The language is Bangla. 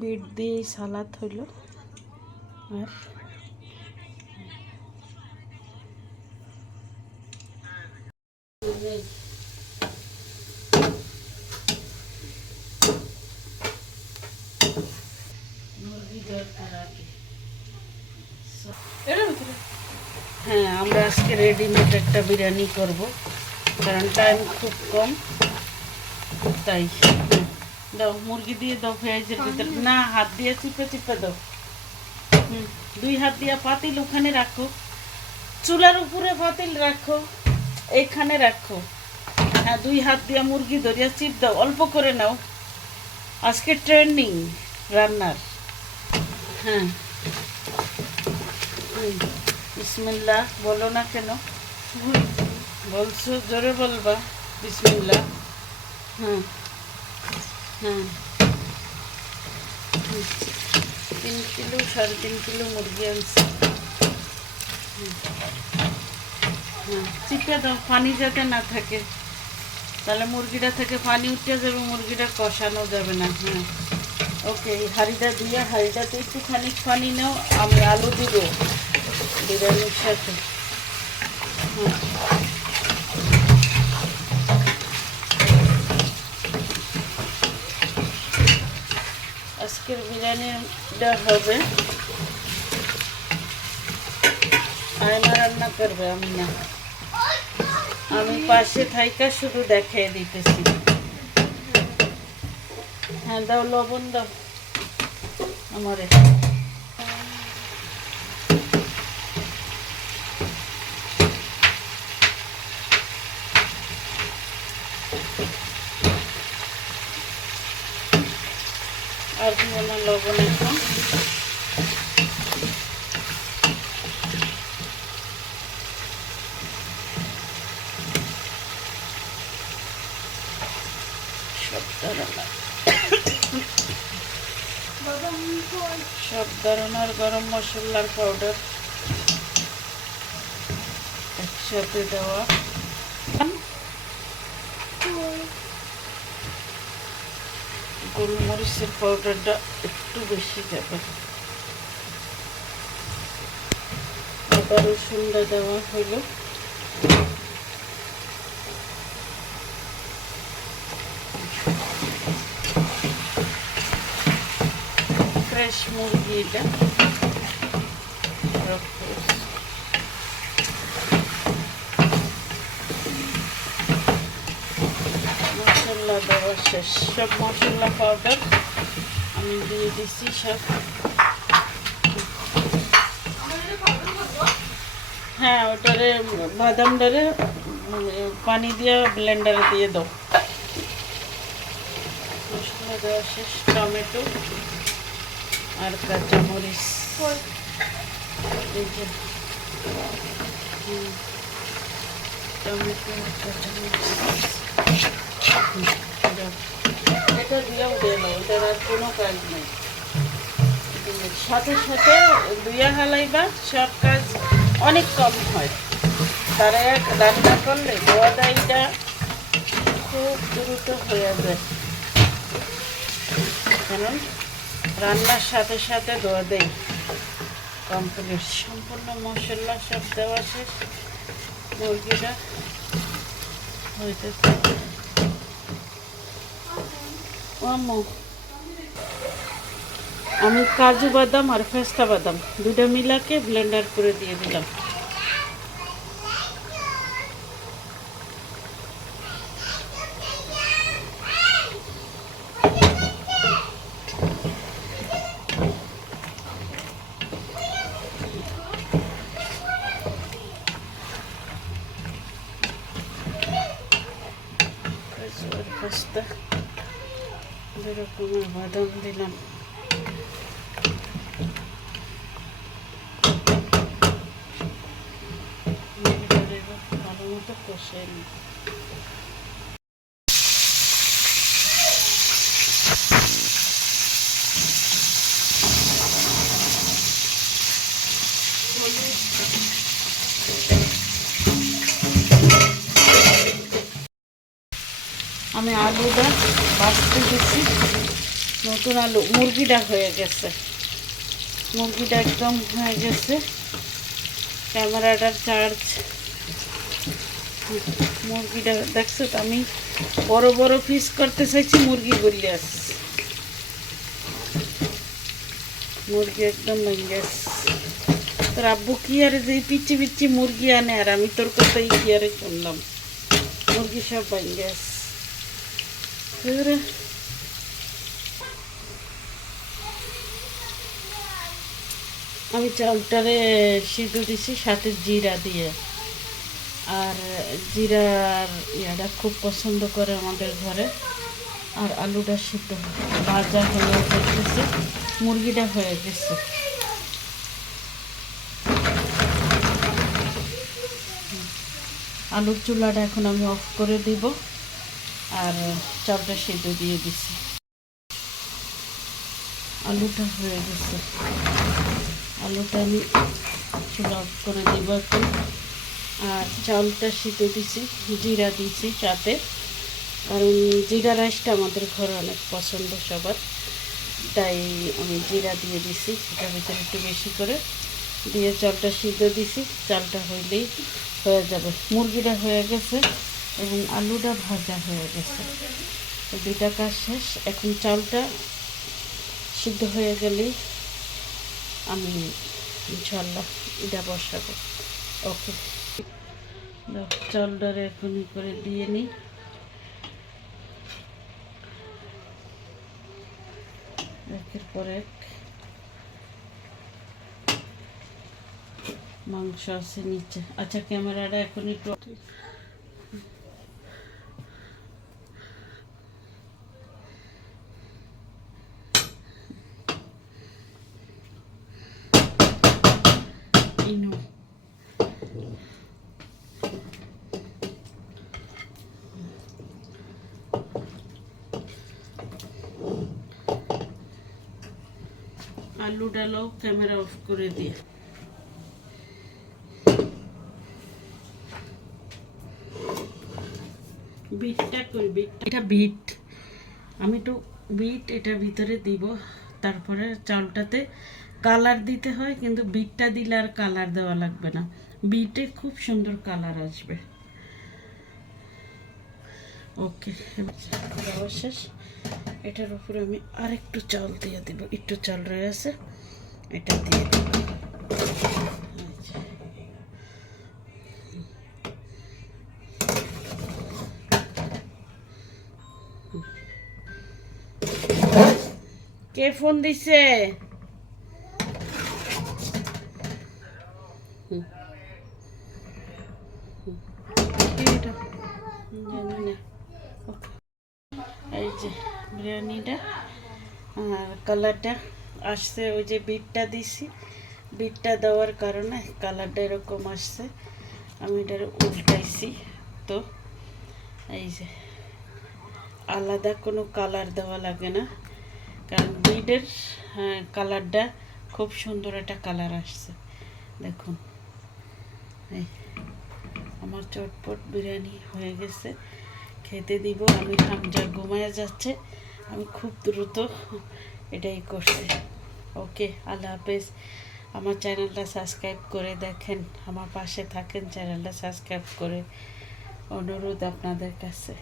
বিট দিয়ে সালাদ হইল। আর হ্যাঁ, আমরা আজকে রেডিমেড একটা বিরিয়ানি করব, কারণ টাইম খুব কম, তাই। দাও, মুরগি দিয়ে দাও পেঁয়াজের ভিতরে, না হাত দিয়ে চিপে চিপে দাও। 2 হাত দিয়ে পাতিল ওখানে রাখো, চুলার উপরে পাতিল রাখো, এইখানে রাখো। হ্যাঁ, 2 হাত দিয়ে মুরগি ধরিয়া চিপ দাও, অল্প করে নাও, আজকে ট্রেন্ডিং রান্নার। হ্যাঁ, বিসমিল্লাহ বলো না কেন? বলছো, জোরে বলবা বিসমিল্লাহ। হ্যাঁ হ্যাঁ, 3 কিলো 3.5 কিলো মুরগি আনছি। হ্যাঁ, চিপে দাও, পানি যাতে না থাকে, তাহলে মুরগিটা থেকে পানি উঠে যাবে, মুরগিটা কষানো যাবে না। হ্যাঁ, ওকে। হাঁড়িটা দিয়ে, হাঁড়িটাতে একটুখানি পানি নাও, আমি আলু দিব বিরিয়ানির সাথে। হ্যাঁ, আজকের বিরিয়ানিটা হবে, আয়না রান্না করবে, আমি না। আমি পাশে থাইকা শুধু দেখিয়ে দিতেছি। হ্যাঁ, দাও লবণ দাও আমারে। আর দিব না লবণ এখন। সব ধরনের গরম মশলার পাউডার একসাথে দেওয়া। গোলমরিচের পাউডারটা একটু বেশি দেবে। আদা রসুনটা দেওয়া হইল। ফ্রেশ মুরগি, এটা মশলা দেওয়া শেষ। সব মশলা পাউডার আমি দিয়ে দিচ্ছি সব। হ্যাঁ, ওটারে বাদামটারে পানি দিয়ে ব্লেন্ডারে দিয়ে দাও। মশলা দেওয়া শেষ। টমেটো আর কাঁচামরিচ, টমেটো আর কাঁচামরিচ এটা দিয়েও দিয়ে দাও, এটার আর কোনো কাজ নেই। সাথে সাথে দুইয়া হালাইবা, সব কাজ অনেক কম হয়। তারা এক রান্না করলে ধোয়া দাইটা খুব দ্রুত হয়ে যায়, কারণ রান্নার সাথে সাথে ধোয়া দেয় কমপ্লিট। সম্পূর্ণ মশলা সব দেওয়া শেষ। মুরগিটা হইতে থাকে। আমি কাজু বাদাম আর পেস্তা বাদাম দুটো মিলাকে ব্লেন্ডার করে দিয়ে দিলাম। পেস্তা 2 রকমের বাদাম দিলাম। ভালো মতো কষে নিই। আমি আলুটা ভাজতে দিচ্ছি। নতুন আলু, মুরগিটা হয়ে গেছে, মুরগিটা একদম হয়ে গেছে। ক্যামেরাটার চার্জ, মুরগিটা দেখছো তো, আমি বড় বড় পিস করতে চাইছি, মুরগি গলিয়ে আসছে, মুরগি একদম ভেঙে গেছে। তোর আব্বু কি আরে যে পিচ্ছি পিচ্ছি মুরগি আনে, আর আমি তোর কথাই কি আরে শুনলাম, মুরগি সব ভেঙে গেছে। আমি চালটারে সিদ্ধ দিছি সাথে জিরা দিয়ে, আর জিরার ইয়াটা খুব পছন্দ করে আমাদের ঘরে। আর আলুটা সিদ্ধ ভাজা হয়ে গেছে, মুরগিটা হয়ে গেছে। আলুর চুলাটা এখন আমি অফ করে দিব, আর চালটা সিদ্ধ দিয়ে দিছি। আলুটা হয়ে গেছে, আলুটা আমি চুলা অফ করে দিব এখন। আর চালটা সিদ্ধ দিছি, জিরা দিছি সাথে, কারণ জিরা রাইসটা আমাদের ঘরে অনেক পছন্দ সবার, তাই আমি জিরা দিয়ে দিছি এটার ভিতরে একটু বেশি করে দিয়ে। চালটা সিদ্ধ দিছি, চালটা হইলেই হয়ে যাবে। মুরগিটা হয়ে গেছে এবং আলুটা ভাজা হয়ে গেছে, দুইটা কাজ শেষ। এখন চালটা সিদ্ধ হয়ে গেলেই আমি ইনশাল্লাহ এটা বসাবো। ওকে, চালটারে এখন করে দিয়ে নিই। একের পর এক মাংস আছে নিচে। আচ্ছা, ক্যামেরাটা এখন একটু ইনো আলু ডালো, ক্যামেরা অফ করে দিয়ে। বিটটা করি, বিট, এটা বিট, আমি একটু বিট এটার ভিতরে দিব। তারপরে চালটাতে কালার দিতে হয়, কিন্তু বিটটা দিলে আর কালার দেওয়া লাগবে না, বিটে খুব সুন্দর কালার আসবে। ওকে, দেওয়া শেষ। এটার উপরে আমি আরেকটু চাল দিয়ে দেব, একটু চাল রয়ে আছে, এটা দিয়ে দেব। কে ফোন দিছে? এই যে বিরিয়ানিটা, আর কালারটা আসছে, ওই যে বিটটা দিছি, বিটটা দেওয়ার কারণে কালারটা এরকম আসছে। আমি এটা উল্টাইছি, তো এই যে আলাদা কোনো কালার দেওয়া লাগে না, কারণ বিটের কালারটা খুব সুন্দর একটা কালার আসছে। দেখুন, এই আমার চটপট বিরিয়ানি হয়ে গেছে, খেতে দিব। আমি হামজা ঘুমায় যাচ্ছে, আমি খুব দ্রুত এটাই করছি। ওকে, আল্লাহ হাফেজ। আমার চ্যানেলটা সাবস্ক্রাইব করে দেখেন, আমার পাশে থাকেন, চ্যানেলটা সাবস্ক্রাইব করে, অনুরোধ আপনাদের কাছে।